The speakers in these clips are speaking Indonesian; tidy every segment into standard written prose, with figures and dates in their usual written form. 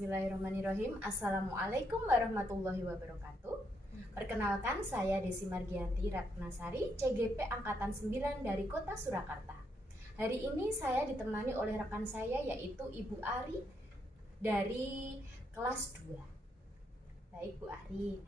Bismillahirrahmanirrahim. Assalamualaikum warahmatullahi wabarakatuh. Perkenalkan, saya Desi Margianti Ratnasari, CGP Angkatan 9 dari Kota Surakarta. Hari ini saya ditemani oleh rekan saya yaitu Ibu Ari dari kelas 2. Baik Bu Ari,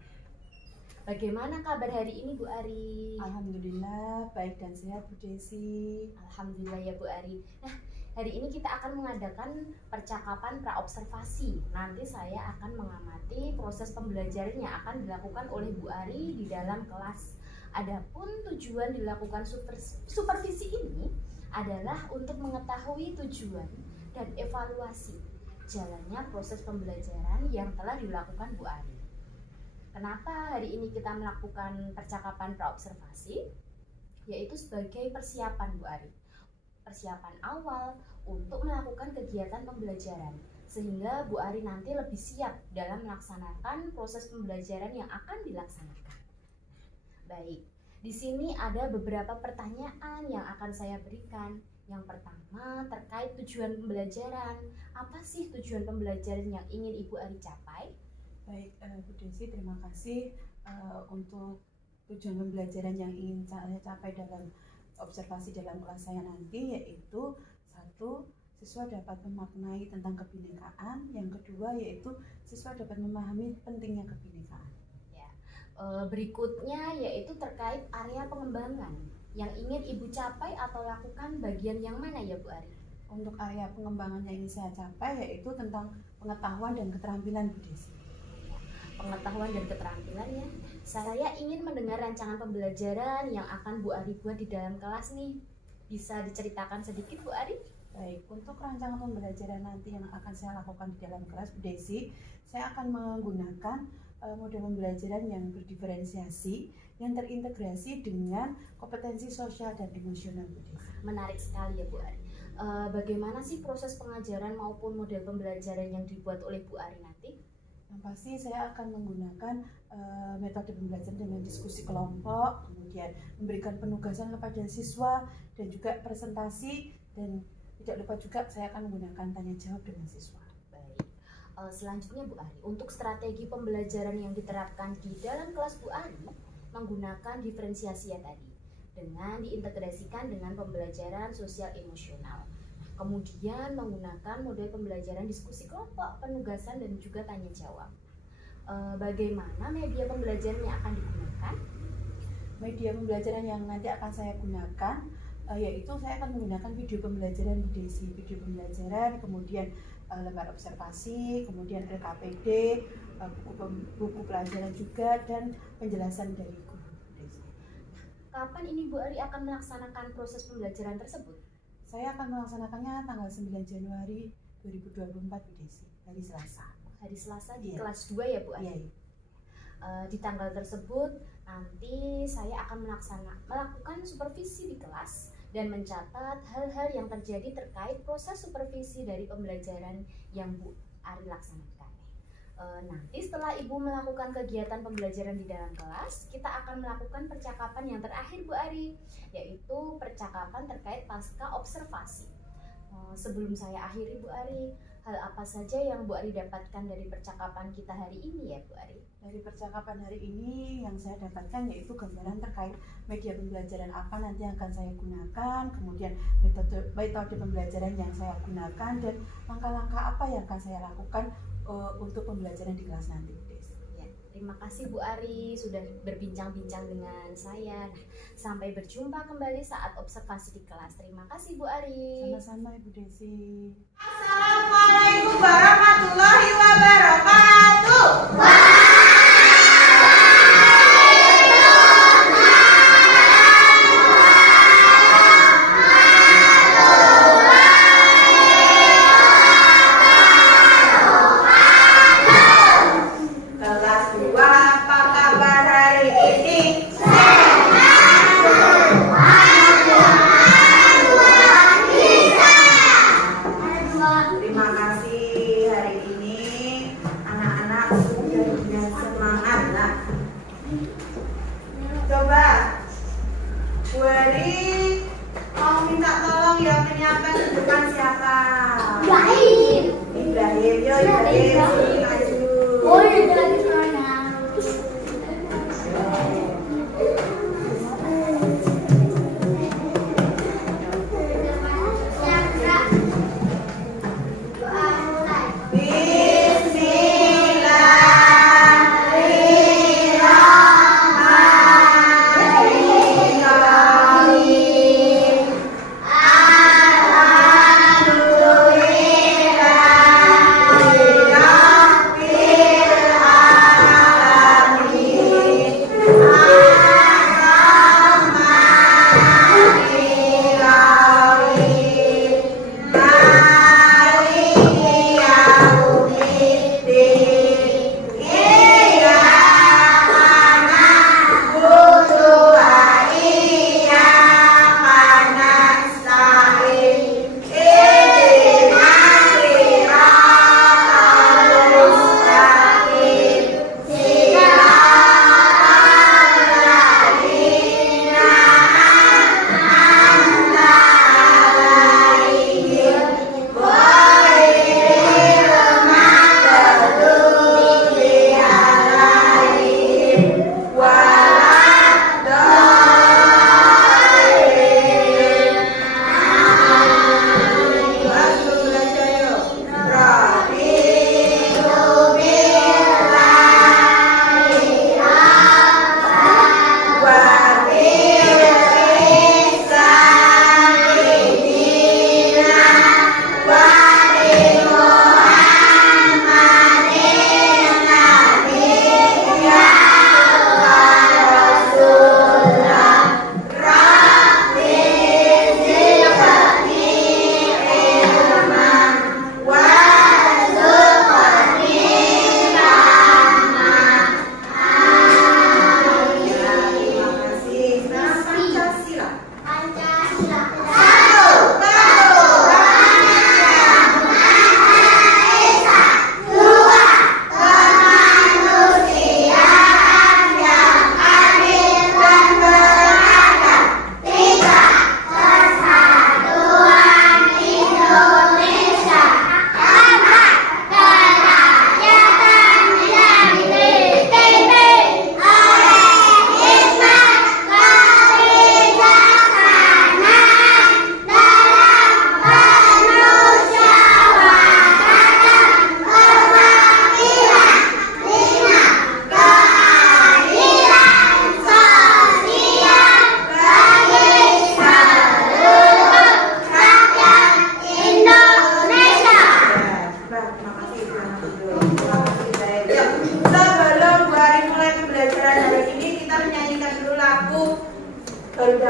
bagaimana kabar hari ini Bu Ari? Alhamdulillah, baik dan sehat Bu Desi. Alhamdulillah ya Bu Ari. Nah, hari ini kita akan mengadakan percakapan praobservasi. Nanti saya akan mengamati proses pembelajaran yang akan dilakukan oleh Bu Ari di dalam kelas. Adapun tujuan dilakukan supervisi ini adalah untuk mengetahui tujuan dan evaluasi jalannya proses pembelajaran yang telah dilakukan Bu Ari. Kenapa hari ini kita melakukan percakapan praobservasi? Yaitu sebagai persiapan Bu Ari. Persiapan awal untuk melakukan kegiatan pembelajaran, sehingga Bu Ari nanti lebih siap dalam melaksanakan proses pembelajaran yang akan dilaksanakan. Baik, di sini ada beberapa pertanyaan yang akan saya berikan. Yang pertama terkait tujuan pembelajaran. Apa sih tujuan pembelajaran yang ingin Ibu Ari capai? Baik Bu Desi, terima kasih untuk tujuan pembelajaran yang ingin saya capai dalam observasi dalam kelas saya nanti, yaitu satu, siswa dapat memaknai tentang kebinekaan. Yang kedua yaitu siswa dapat memahami pentingnya kebinekaan. Ya, berikutnya yaitu terkait area pengembangan yang ingin Ibu capai atau lakukan bagian yang mana ya Bu Ari? Untuk area pengembangan yang ingin saya capai yaitu tentang pengetahuan dan keterampilan Bu Desi. Pengetahuan dan keterampilan ya. Saya ingin mendengar rancangan pembelajaran yang akan Bu Ari buat di dalam kelas nih. Bisa diceritakan sedikit Bu Ari? Baik, untuk rancangan pembelajaran nanti yang akan saya lakukan di dalam kelas Bu Desi, saya akan menggunakan model pembelajaran yang berdiferensiasi, yang terintegrasi dengan kompetensi sosial dan emosional Bu Desi. Menarik sekali ya Bu Ari. Bagaimana sih proses pengajaran maupun model pembelajaran yang dibuat oleh Bu Ari nanti? Yang pasti saya akan menggunakan metode pembelajaran dengan diskusi kelompok, kemudian memberikan penugasan kepada siswa dan juga presentasi, dan tidak lupa juga saya akan menggunakan tanya jawab dengan siswa. Baik, selanjutnya Bu Ari, untuk strategi pembelajaran yang diterapkan di dalam kelas Bu Ari menggunakan diferensiasi ya tadi, dengan diintegrasikan dengan pembelajaran sosial emosional. Kemudian menggunakan model pembelajaran diskusi kelompok, penugasan, dan juga tanya jawab. Bagaimana media pembelajaran yang akan digunakan? Media pembelajaran yang nanti akan saya gunakan yaitu saya akan menggunakan video pembelajaran Bu Desi. Video pembelajaran, kemudian lembar observasi, kemudian LKPD, buku pelajaran juga, dan penjelasan dari guru Bu Desi. Kapan ini Bu Ari akan melaksanakan proses pembelajaran tersebut? Saya akan melaksanakannya tanggal 9 Januari 2024 Bu Desi, hari Selasa. Hari Selasa di kelas 2 ya Bu Ari? Di tanggal tersebut nanti saya akan melakukan supervisi di kelas dan mencatat hal-hal yang terjadi terkait proses supervisi dari pembelajaran yang Bu Ari laksanakan. Nanti setelah Ibu melakukan kegiatan pembelajaran di dalam kelas, kita akan melakukan percakapan yang terakhir Bu Ari, yaitu percakapan terkait pasca observasi. Sebelum saya akhiri Bu Ari, hal apa saja yang Bu Ari dapatkan dari percakapan kita hari ini ya Bu Ari? Dari percakapan hari ini yang saya dapatkan yaitu gambaran terkait media pembelajaran apa nanti yang akan saya gunakan, kemudian metode pembelajaran yang saya gunakan, dan langkah-langkah apa yang akan saya lakukan untuk pembelajaran di kelas nanti. Ya, terima kasih Bu Ari sudah berbincang-bincang dengan saya. Nah, sampai berjumpa kembali saat observasi di kelas. Terima kasih Bu Ari. Sama-sama Ibu Desi. Assalamualaikum warahmatullahi wabarakatuh. Terima kasih.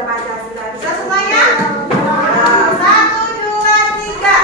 belajar Pancasila. Bisa semuanya? Nah, 1, 2, 3.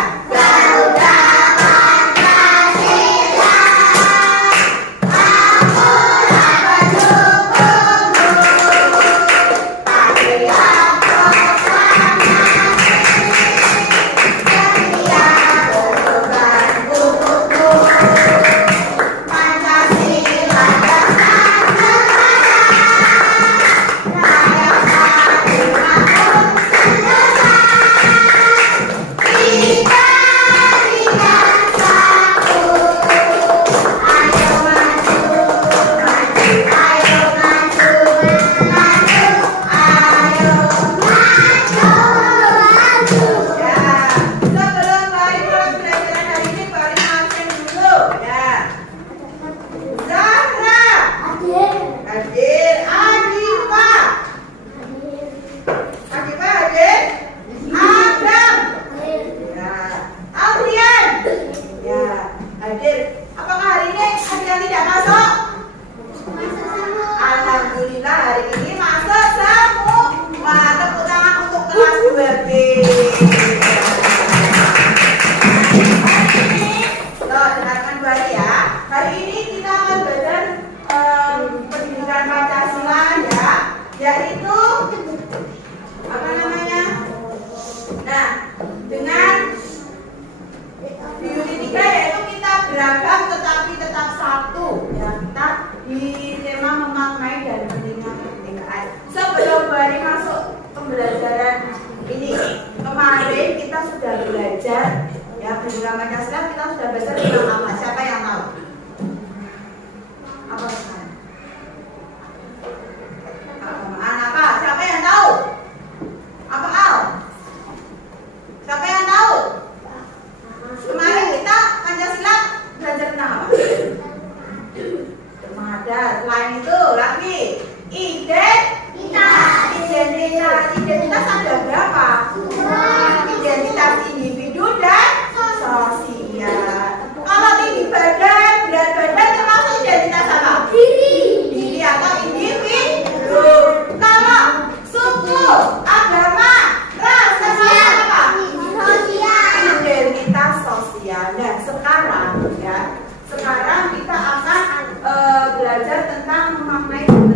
Garuda Pancasila, aku dapat dukungmu. Patriot proklamasi,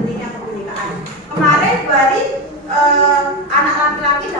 setia berkorban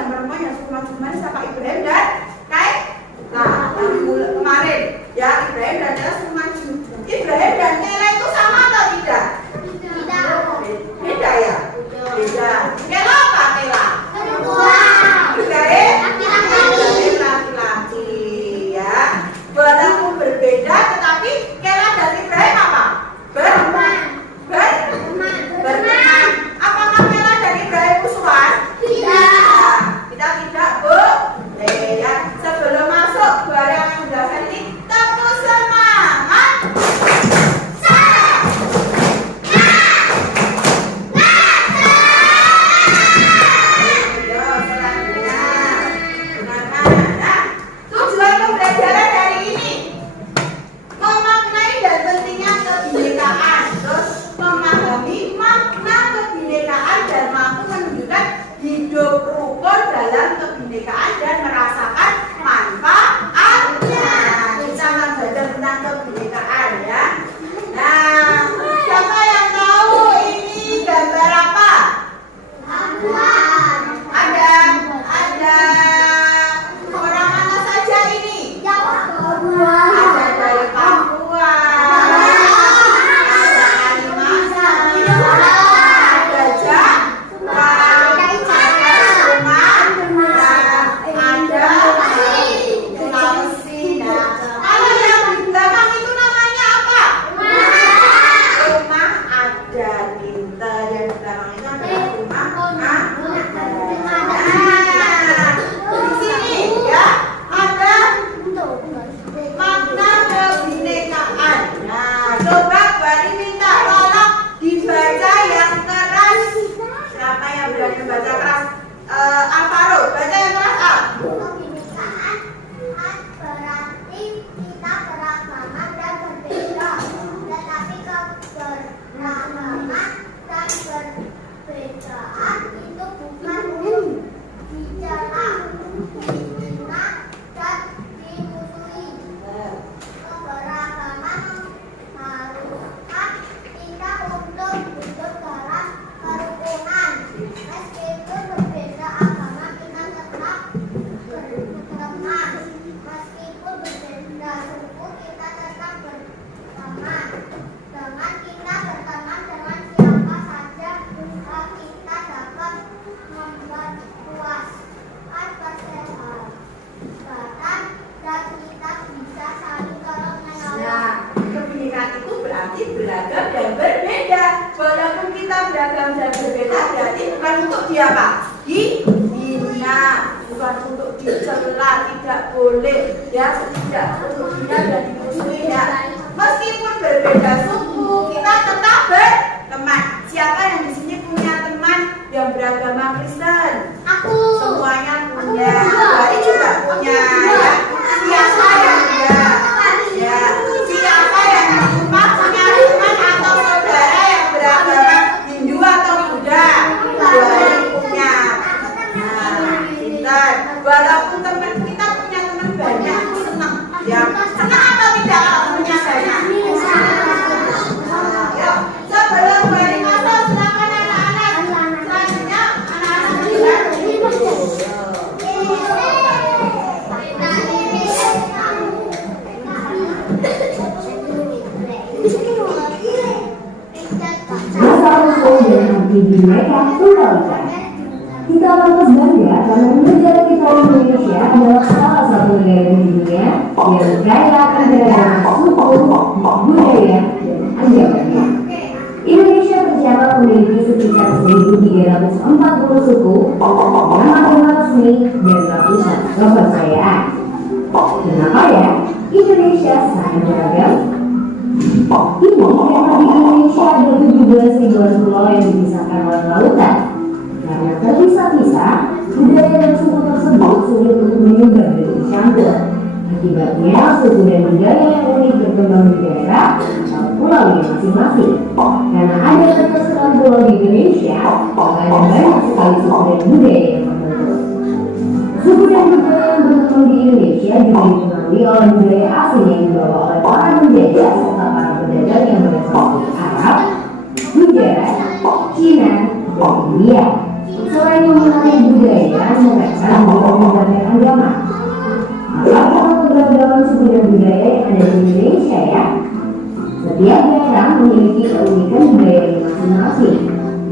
untukmu. Pancasila dasar ada berarti beragam dan berbeda. Walaupun kita beragam dan berbeda, berarti bukan untuk diapa? Dihina, bukan untuk dicela, tidak boleh ya, tidak untuk dihina dan dimusuhi ya. Meskipun berbeda suku, kita tetap berteman. Siapa yang di sini punya teman yang beragama Kristen? Aku. Semuanya punya. Dari juga punya ya. Siapa yang punya? Ya. Siapa yang di rumah punya teman atau saudara yang beragama Hindu atau Buddha? Dari punya. Nah, pintar. Walaupun teman kita punya teman banyak, aku senang. Ya. Senang atau tidak kalau temannya banyak? Yuk, sebelum balik masuk, silakan anak-anak. Selanjutnya, anak-anak juga. Masa-masa dan nanti di mereka tunggalkan. Kita pantas bangga karena negara kita Indonesia adalah salah satu negara di dunia yang kaya akan beragam suku, budaya, dan agamanya. Indonesia tercatat memiliki sekitar 1.340 suku, 6 agama resmi, dan ratusan kepercayaan. Kenapa ya? Indonesia sangat beragam. Ini karena di Indonesia ada 17 ribuan pulau yang dipisahkan oleh lautan. Karena terpisah-pisah, budaya dan suku tersebut sulit untuk menyebar dan bercampur. Akibatnya, suku dan budaya yang unik berkembang di daerah atau pulau masing-masing. Karena ada ratusan pulau di Indonesia, maka ada banyak sekali suku dan budaya yang terbentuk. Suku dan budaya yang berkembang di Indonesia juga dipengaruhi oleh budaya asing yang dibawa oleh para penjajah serta para pedagang yang berasal dari Arab, Gujarat, Cina, dan India. Selain mengenai budaya, mereka juga menyebarkan agama. Apa keberagaman suku dan budaya yang ada di Indonesia ya? Setiap daerah memiliki keunikan budaya masing-masing,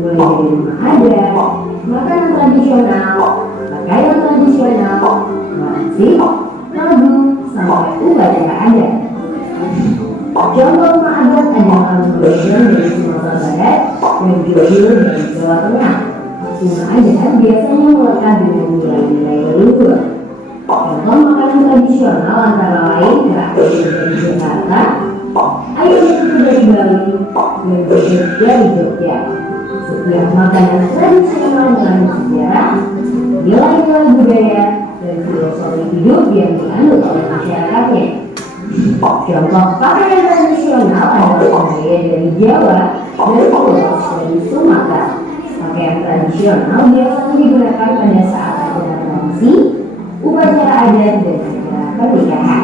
mulai dari rumah adat, makanan tradisional, pakaian tradisional, musik, lagu, sampai upacara adat. Contoh rumah adat adalah tradisional dari Sumatera Barat dan Jogja dari Jawa Tengah. Rumah adat biasanya melekat dengan nilai-nilai leluhur. Contoh makanan tradisional antara lain kerak telur dari Jakarta, ayam itu dari Bali, dan gudeg dari Jogja. Setiap makanan tradisional mengandung sejarah, nilai-nilai budaya, dan filosofi hidup yang dianut oleh masyarakatnya. Contoh pakaian tradisional adalah pakaian dari Jawa dan polos dari Sumatera. Pakaian tradisional biasanya digunakan pada saat acara tradisi, upacara adat, dan acara pernikahan.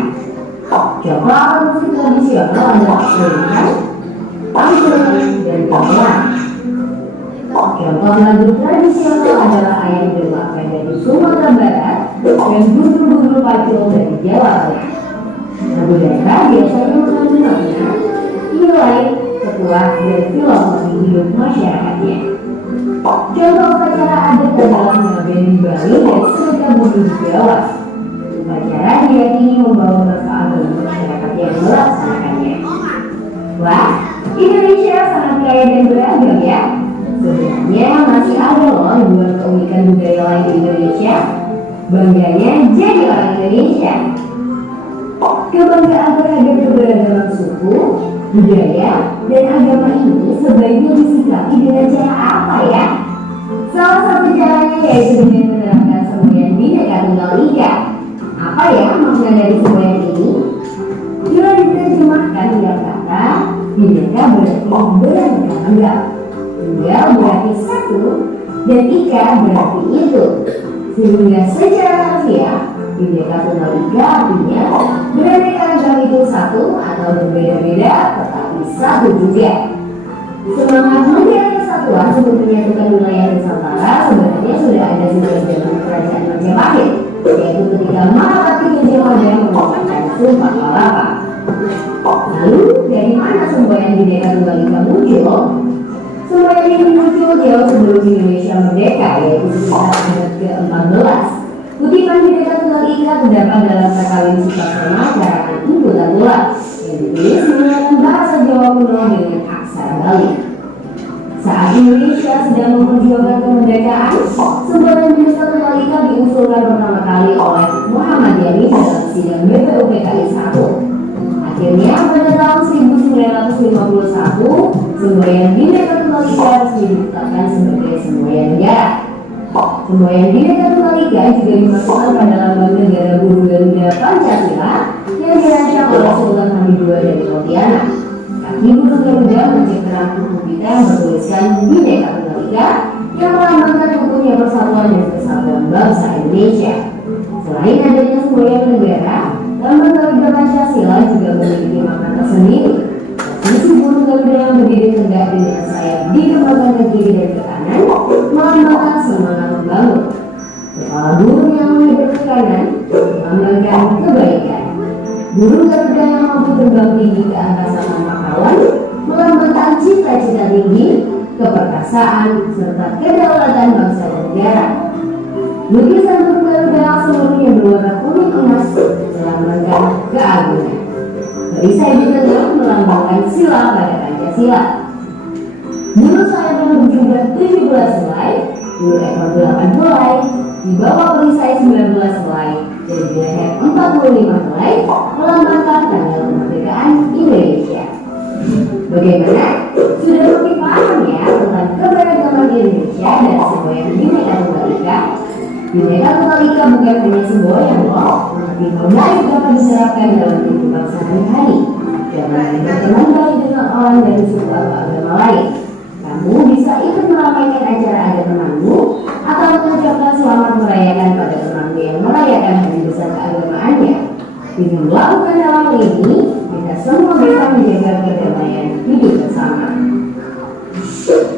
Contoh alat musik tradisional adalah seruling, panggung, dan gamelan. Contoh lagu tradisional adalah ayam dermaga dari Sumatera Barat dan gundul-gundul pacul dari Jawa Tengah. Lagu daerah biasanya mengandung makna, nilai, petuah, dan filosofi hidup masyarakatnya. Contoh upacara adat adalah mengaben di Bali dan Serikat Budu di Jawa. Upacara diyakini membawa rasa agama masyarakat yang melaksanakannya. Wah, Indonesia sangat kaya dan beragam ya. Sebenarnya masih ada loh ribuan keunikan budaya lain di Indonesia. Bangganya jadi orang Indonesia. Kebanggaan terhadap keberagaman suku, budaya, dan agama ini sebaiknya disikapi dengan cara apa ya? Salah satu caranya yaitu dengan menerapkan semboyan Bhinneka Tunggal Ika. Apa ya makna dari semboyan ini? Bila diterjemahkan dengan kata, Bhinneka berarti beraneka ragam, Tunggal berarti satu, dan Ika berarti itu. Sehingga secara harfiah, Bhinneka Tunggal Ika artinya beraneka ragam itu satu atau berbeda-beda tetapi satu juga. Semangat menjaga kesatuan untuk menyatukan wilayah Nusantara sebenarnya sudah ada sejak zaman kerajaan Majapahit, yaitu ketika Mahapati Gajah mengucapkan Sumpah Palapa. Lalu dari mana semboyan Bhinneka Tunggal Ika muncul? Semboyan ini muncul jauh sebelum Indonesia merdeka, yaitu sekitar abad ke-14. Kutipan Bhinneka Tunggal Ika terdapat dalam Kakawin Sutasana karangan Ibu Tatular yang ditulis menggunakan bahasa Jawa Jawa kuno dengan aksara Bali. Saat Indonesia sedang memperjuangkan kemerdekaan, semboyan Bhinneka Tunggal Ika diusulkan pertama kali oleh Muhammad Yani dalam sidang BPUPKI 1. Akhirnya pada tahun 1951, semboyan Bhinneka Tunggal Ika resmi ditetapkan sebagai semboyan negara. Semboyan Bhinneka Tunggal Ika juga dimasukkan pada lambang negara Burung Garuda Pancasila yang dirancang oleh Sultan Hamid II dari Pontianak. Kaki burung Garuda mencengkeram tubuh kita yang bertuliskan Bhinneka Tunggal Ika yang melambangkan utuhnya persatuan dan kesatuan bangsa Indonesia. Selain adanya semboyan negara, lambang Garuda Pancasila juga memiliki makna tersendiri. Posisi burung Garuda yang berdiri tegak dengan sayap dikembangkan ke kiri dan ke kanan melambangkan semangat membangun. Kepala burung yang menghadap ke kanan melambangkan kebaikan. Burung Garuda yang mampu terbang tinggi ke angkasa tanpa kawan melambangkan cita-cita tinggi, keperkasaan, serta kedaulatan bangsa dan negara. Lukisan burung Garuda yang seluruhnya berwarna kuning emas melambangkan keagungan. Perisai di tengah melambangkan sila pada Pancasila. Bulu sayap yang berjumlah 17 helai, bulu ekor 8 helai, di bawah perisai 19 helai, dan di leher 45 helai melambangkan tanggal kemerdekaan Indonesia. Bagaimana? Sudah makin paham ya tentang keberagaman Indonesia dan semboyan Bhinneka Tunggal Ika? Bhinneka Tunggal Ika bukan hanya semboyan loh, tapi baik dapat diterapkan dalam kehidupan sehari-hari. Jangan berteman baik dengan orang dari suku atau agama lain. Kamu bisa ikut meramaikan acara ada temanmu atau mengucapkan selamat merayakan pada temanmu yang merayakan hari besar keagamaannya. Dengan melakukan hal ini, kita semua bisa menjaga kedamaian hidup bersama.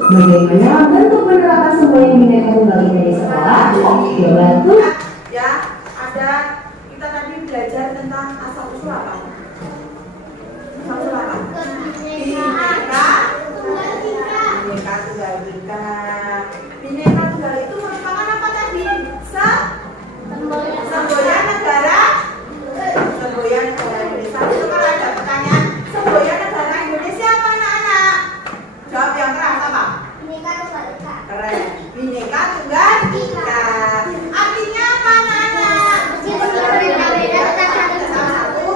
Bagaimana bentuk penerapan semboyan Bhinneka Tunggal Ika di sekolah? Coba tuh. Ya, ada kita tadi belajar tentang asal usul apa? Asal usul apa? Bhinneka Tunggal Ika. Bhinneka Tunggal itu merupakan apa tadi? Semboyan negara. Semboyan negara Indonesia. Itu kalau ada pertanyaan, semboyan negara Indonesia apa anak-anak? Jawab yang keras apa? Keren. Bhinneka Tunggal Ika. Artinya apa anak-anak? Berbeda-beda tetap satu.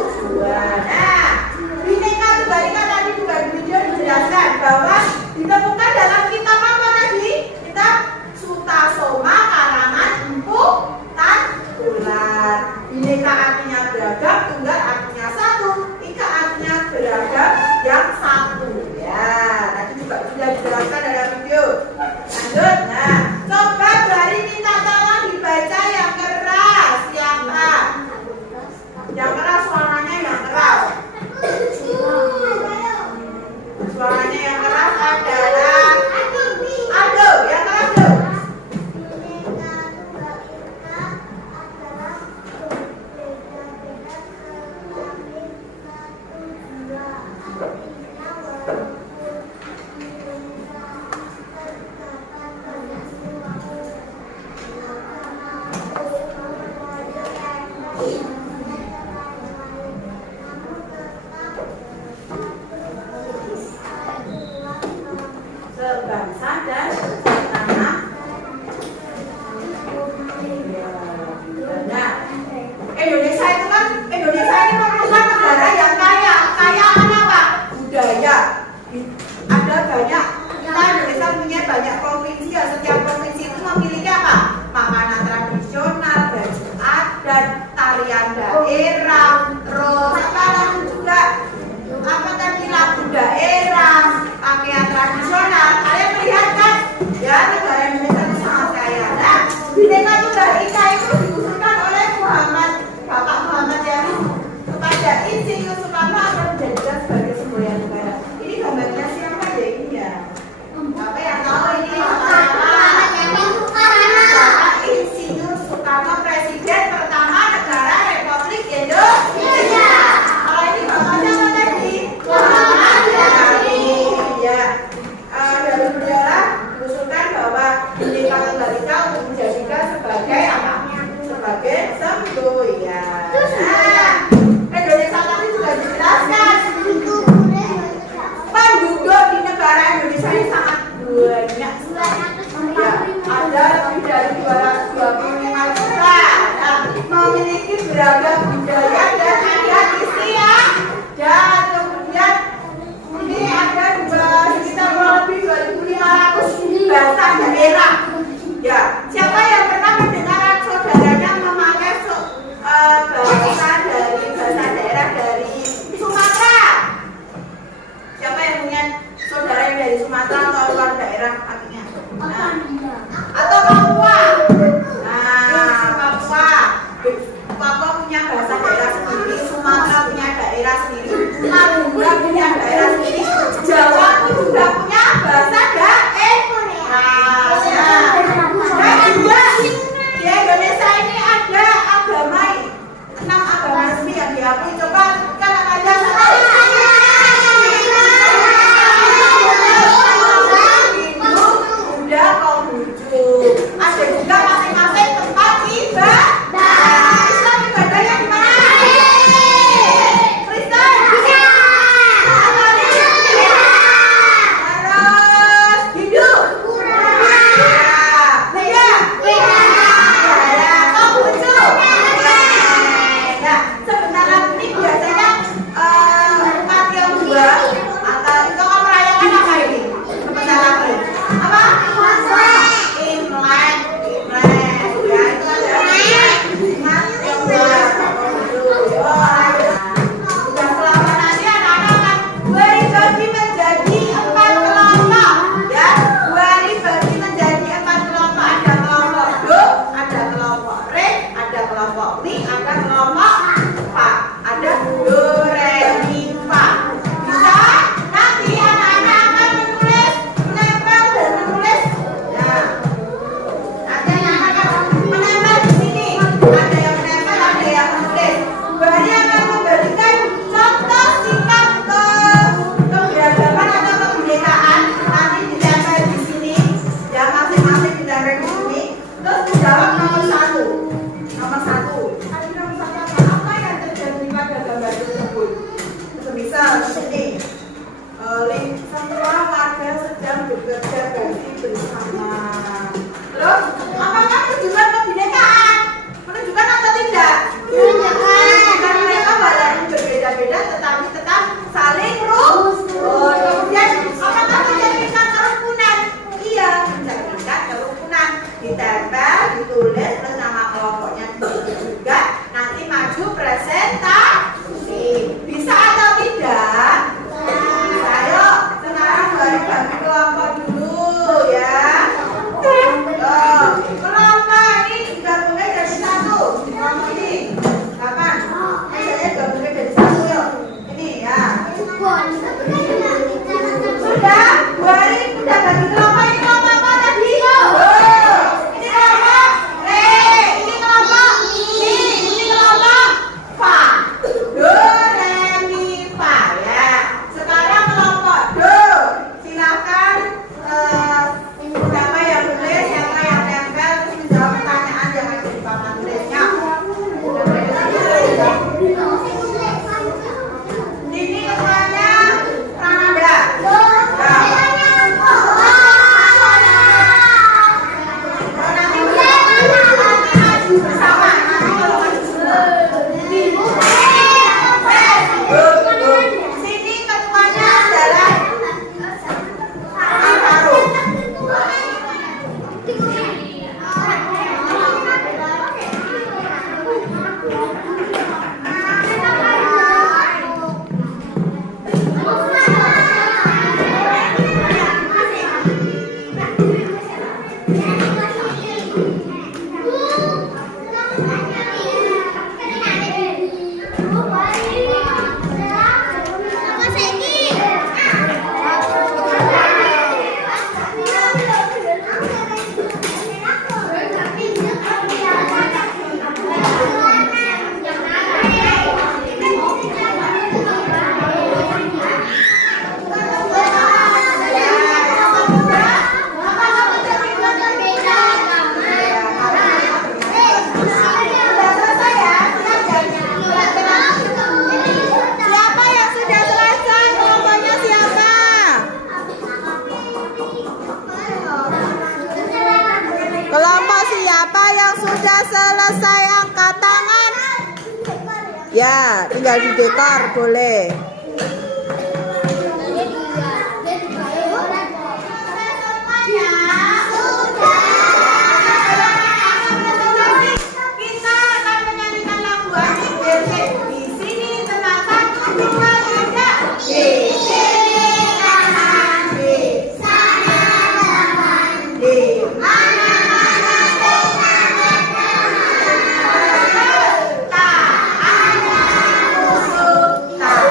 ini yang daerah sini. Jawa pun juga punya bahasa daerah. Dan juga di Indonesia ini ada agama 6 agama resmi yang diakui. Coba kan ada Hindu, Buddha, Konghucu. Ada juga masing-masing tempat ibadah. Islam ibadahnya di mana? Kristen. Terus Hindu. Buddha. Konghucu. Nah, sebentar lagi biasanya umat Tionghoa atau itu merayakan apa ini? Sebentar lagi. Apa? Imlek. Ya, itu ada umat Tionghoa. Sudah selama nanti anak-anak akan dibagi menjadi 4 kelompok. Ya, dibagi menjadi 4 kelompok. Ada kelompok Do, ada kelompok Re, ada kelompok Mi, ada kelompok Fa. Ada Do, Re, Mi, Fa. Bisa nanti anak-anak akan menulis, menempel dan menulis. Ya. Ada yang akan menempel di sini, ada yang menempel, ada yang menulis. Bari akan memberikan contoh sikap keberagaman atau kebinekaan. Nanti ditempel di sini, ya masing-masing ditempel di sini. Terus dijawab nomor 1. Nomor 1. Ada nomor 1 apa yang terjadi pada gambar tersebut? Semisal di sini. Semua warga sedang bekerja bakti bersama. Terus, apakah menunjukkan kebinekaan? Menunjukkan atau tidak? Menunjukkan. Mereka walaupun berbeda-beda tetapi tetap saling rukun. Kemudian, apakah mencerminkan kerukunan? Iya, mencerminkan kerukunan. Ditempel, ditulis bersama kelompoknya juga. Nanti maju presentasi. Bisa atau tidak? Bisa, yuk. Sekarang mari bagi kelompok dulu ya. Kelompok ini digabungnya jadi 1. Kelompok ini kapan? Biasanya gabungnya jadi 1 yuk. Ini ya. Sudah? 2 hari udah bagi kelompok. Ini kelompok apa tadi? Ini kelompok Re. Ini kelompok Mi. Ini kelompok Fa. Do, Re, Mi, Fa ya. Sekarang kelompok Do. Silakan siapa yang tulis, siapa yang tempel, terus menjawab pertanyaan yang ada di papan tulisnya. Ini ketuanya Prananda. Nanti bersama. Nanti kalau maju sini ketuanya adalah Alvaro. Siapa yang sudah selesai? Kelompoknya siapa? Kelompok siapa yang sudah selesai? Angkat tangan. Ya, tinggal di dekor boleh. Kita akan menyanyikan lagu asik di sini tenang 1, 2, 3. Di sini aman, di sana aman, di mana-mana kita berteman. Tak ada musuh, tak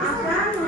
Akan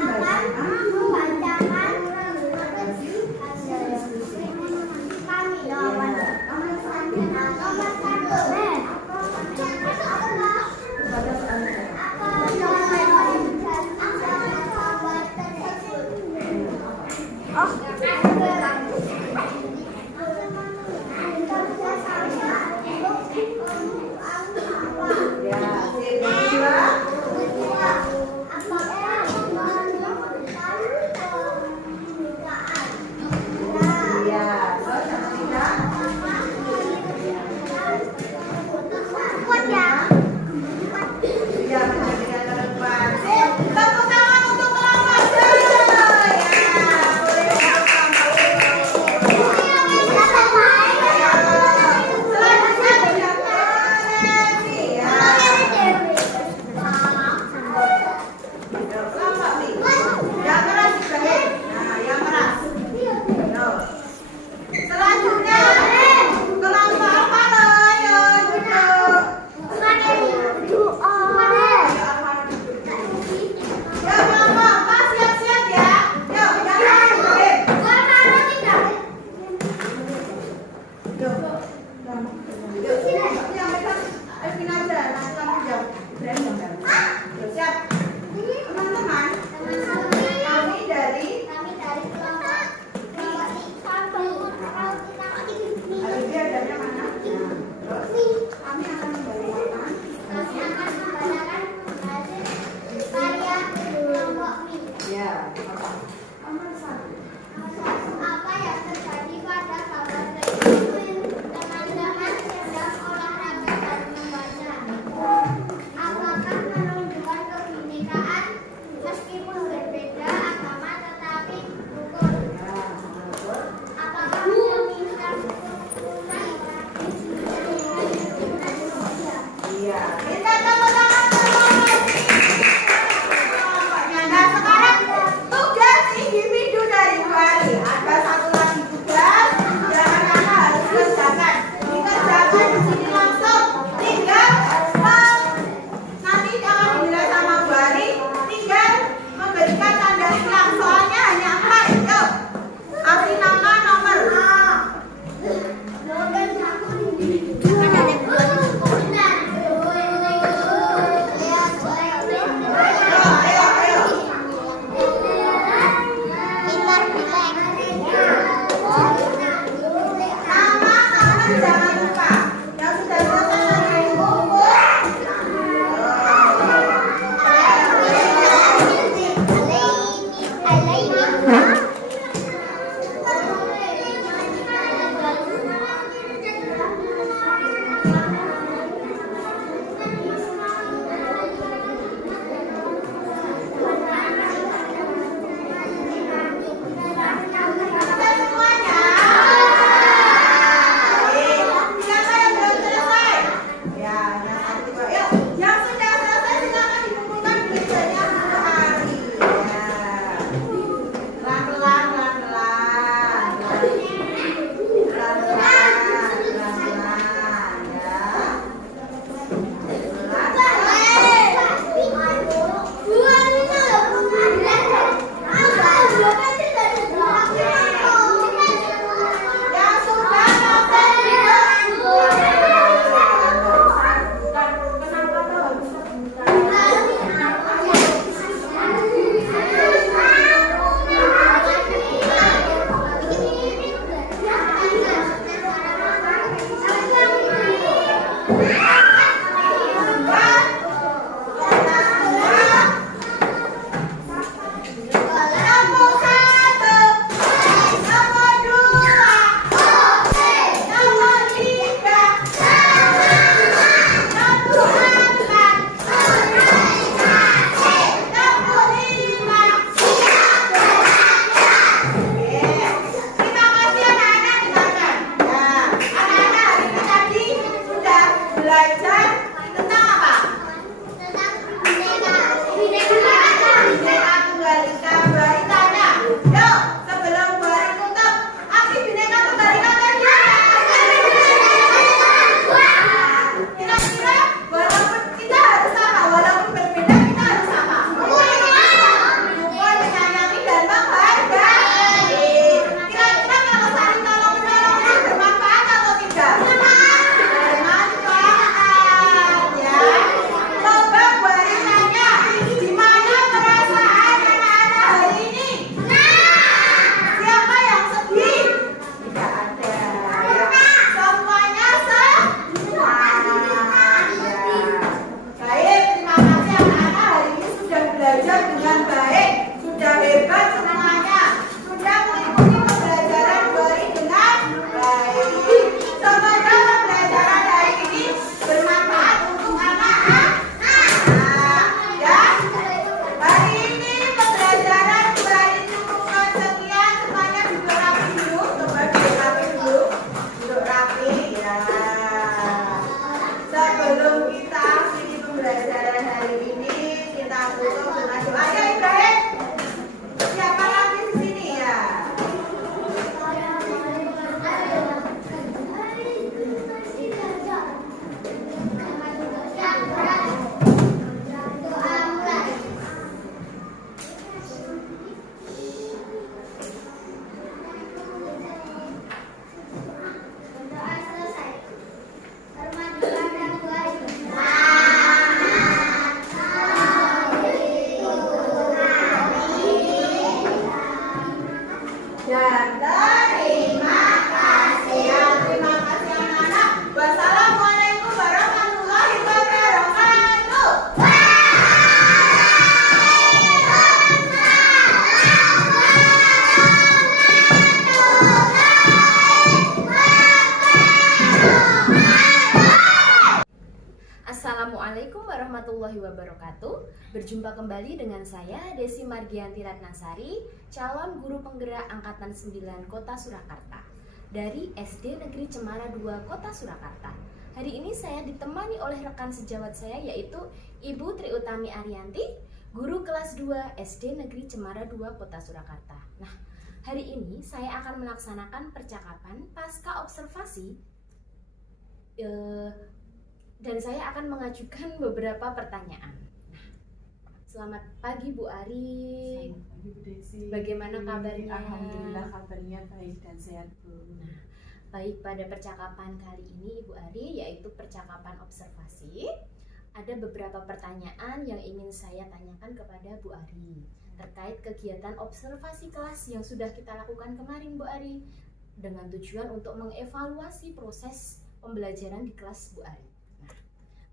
warahmatullahi wabarakatuh. Berjumpa kembali dengan saya Desi Margianti Ratnasari, calon guru penggerak angkatan 9 Kota Surakarta dari SD Negeri Cemara 2 Kota Surakarta. Hari ini saya ditemani oleh rekan sejawat saya yaitu Ibu Triutami Ariyanti, guru kelas 2 SD Negeri Cemara 2 Kota Surakarta. Nah, hari ini saya akan melaksanakan percakapan pasca observasi dan saya akan mengajukan beberapa pertanyaan. Nah, selamat pagi Bu Ari. Selamat pagi Bu Desi. Bagaimana kabarnya? Alhamdulillah kabarnya baik dan sehat Bu. Nah, baik, pada percakapan kali ini Ibu Ari, yaitu percakapan observasi, ada beberapa pertanyaan yang ingin saya tanyakan kepada Bu Ari terkait kegiatan observasi kelas yang sudah kita lakukan kemarin Bu Ari, dengan tujuan untuk mengevaluasi proses pembelajaran di kelas Bu Ari. Nah,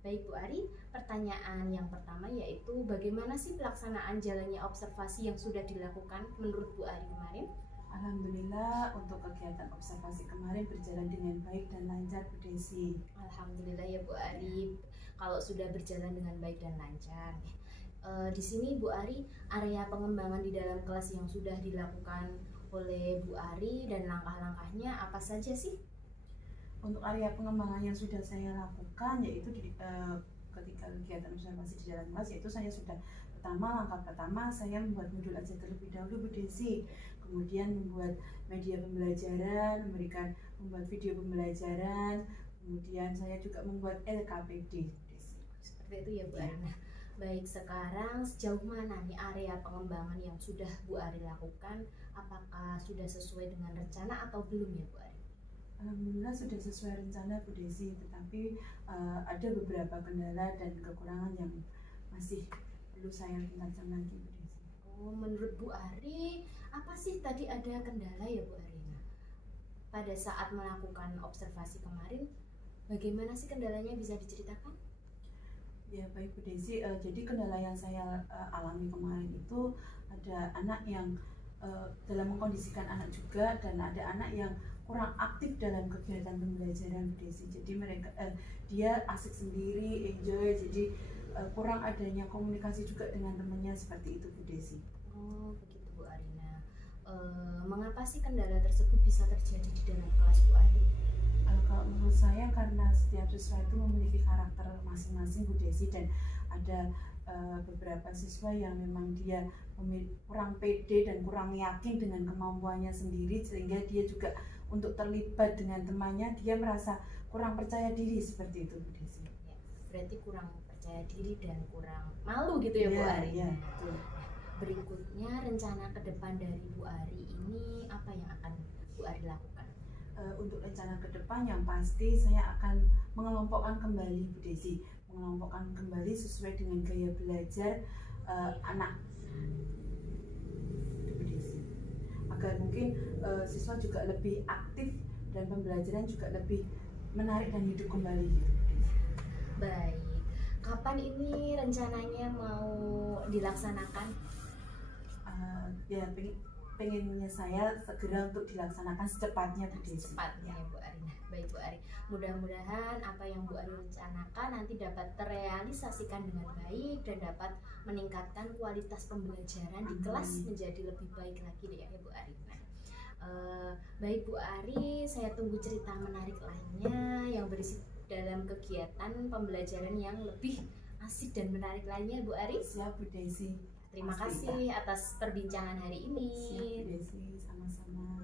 baik Bu Ari, pertanyaan yang pertama yaitu bagaimana sih pelaksanaan jalannya observasi yang sudah dilakukan menurut Bu Ari kemarin? Alhamdulillah untuk kegiatan observasi kemarin berjalan dengan baik dan lancar Bu Desi. Alhamdulillah ya Bu Ari, kalau sudah berjalan dengan baik dan lancar. Di sini Bu Ari, area pengembangan di dalam kelas yang sudah dilakukan oleh Bu Ari dan langkah-langkahnya apa saja sih? Untuk area pengembangan yang sudah saya lakukan yaitu ketika kegiatan observasi di dalam kelas, yaitu saya sudah langkah pertama saya membuat modul aja terlebih dahulu Bu Desi, kemudian membuat media pembelajaran, membuat video pembelajaran, kemudian saya juga membuat LKPD Bu Desi. Seperti itu ya Bu Ari. Nah, baik, sekarang sejauh mana nih area pengembangan yang sudah Bu Ari lakukan? Apakah sudah sesuai dengan rencana atau belum ya Bu Ari? Alhamdulillah sudah sesuai rencana Bu Desi, tetapi ada beberapa kendala dan kekurangan yang masih perlu saya tingkatkan lagi Bu Desi. Oh, menurut Bu Ari, apa sih tadi ada kendala ya Bu Ari? Nah, pada saat melakukan observasi kemarin, bagaimana sih kendalanya, bisa diceritakan? Ya baik Bu Desi, jadi kendala yang saya alami kemarin itu ada anak yang dalam mengkondisikan anak juga, dan ada anak yang kurang aktif dalam kegiatan pembelajaran Bu Desi. Jadi dia asik sendiri, enjoy, jadi kurang adanya komunikasi juga dengan temannya, seperti itu Bu Desi. Oh begitu Bu Arina. Mengapa sih kendala tersebut bisa terjadi di dalam kelas Bu Ari? Kalau menurut saya karena setiap siswa itu memiliki karakter masing-masing Bu Desi, dan ada beberapa siswa yang memang dia kurang pede dan kurang yakin dengan kemampuannya sendiri, sehingga dia juga untuk terlibat dengan temannya dia merasa kurang percaya diri, seperti itu Bu Desi. Ya, berarti kurang percaya diri dan kurang malu gitu ya Bu Ari. Ya, betul. Berikutnya, rencana ke depan dari Bu Ari ini apa yang akan Bu Ari lakukan? Untuk rencana ke depan yang pasti saya akan mengelompokkan kembali Bu Desi, mengelompokkan kembali sesuai dengan gaya belajar anak Bu Desi, agar mungkin siswa juga lebih aktif dan pembelajaran juga lebih menarik dan hidup kembali gitu Bu Desi. Baik, kapan ini rencananya mau dilaksanakan? Ya pengennya saya segera untuk dilaksanakan secepatnya Bu Desi. Secepatnya ya Bu Ari. Nah, baik Bu Ari, mudah-mudahan apa yang Bu Ari rencanakan nanti dapat terrealisasikan dengan baik dan dapat meningkatkan kualitas pembelajaran di kelas menjadi lebih baik lagi ya Bu Ari. Nah, baik Bu Ari, saya tunggu cerita menarik lainnya yang berisi dalam kegiatan pembelajaran yang lebih asik dan menarik lainnya Bu Ari. Siap Bu Desi. Terima Pasti, kasih atas perbincangan hari ini. Siap Bu Desi, sama-sama.